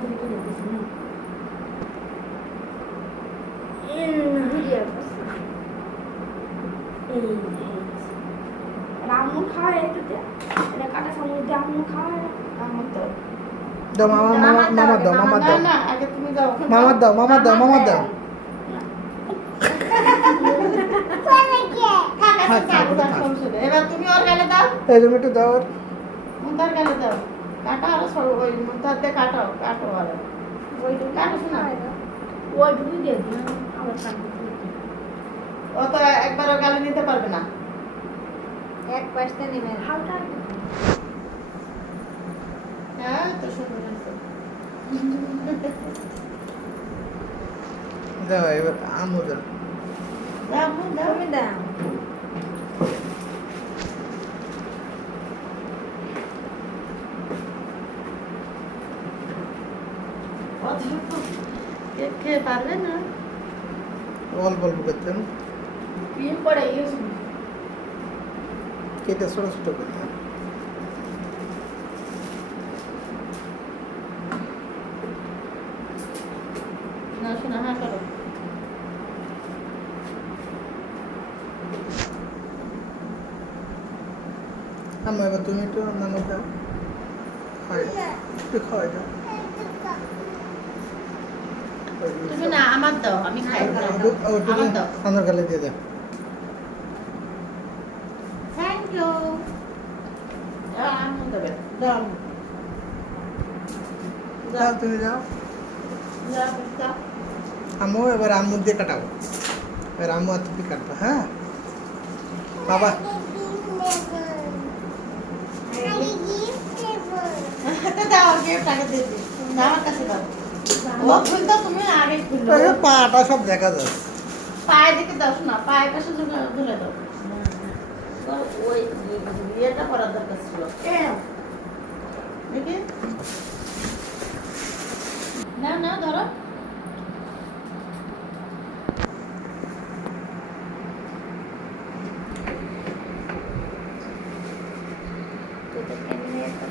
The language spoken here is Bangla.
তাড়াতাড়ি করে দিছি না রামু খায় একটু এটা কাটা চামচ দিয়ে আম্মু খায় আমার তো দাও মামা মামা মামা দাও মামা দাও না আগে তুমি দাও মামা দাও মামা দাও মামা দাও এবার তুমি ওর গালে দাও এই তুমি একটু দাও মুন্তার গালে দাও কাটা আর সব ওই মুন্তাতে কাটো কাটো আর ওইটুকু কাটো শোনা ওইটুকু দিয়ে দিন আবার কাটবো ও তো একবার ওর গালে নিতে পারবে না এক পাশে নেবে হালকা হ্যাঁ তো সুন্দর আছে দাও এবার আম্মু দাও দাও দাও তুমি দাও কেক খেয়ে পারবে না অল্প অল্প করতেন ক্রিম পড়ে ইউজ কেটে ছোট ছোট করতেন না শোনা হ্যাঁ করো আম্মু এবার তুমি একটু নানু দাও খাই একটু খাওয়াই দাও তুমি না আমার দাও আমি খাই আমার দাও আমার গালে দিয়ে দাও থ্যাংক ইউ আমি দেবে দাও দাও তুমি যাও দাও আম্মু এবার আম্মু দিয়ে কাটাবো এবার আম্মু আর তুমি কাটবো হ্যাঁ বাবা হাতে দাও গিফট আগে দিয়ে দিই আমার কাছে দাও ও খুলতো তুমি আগে খুললো এই পাটা সব দেখা যাচ্ছে পায়ে দিকে দাও না পায়ে পাশে ঝুলে দাও ওই ইয়েটা করার দরকার ছিল দেখি না না ধরো তো কেমনে একটা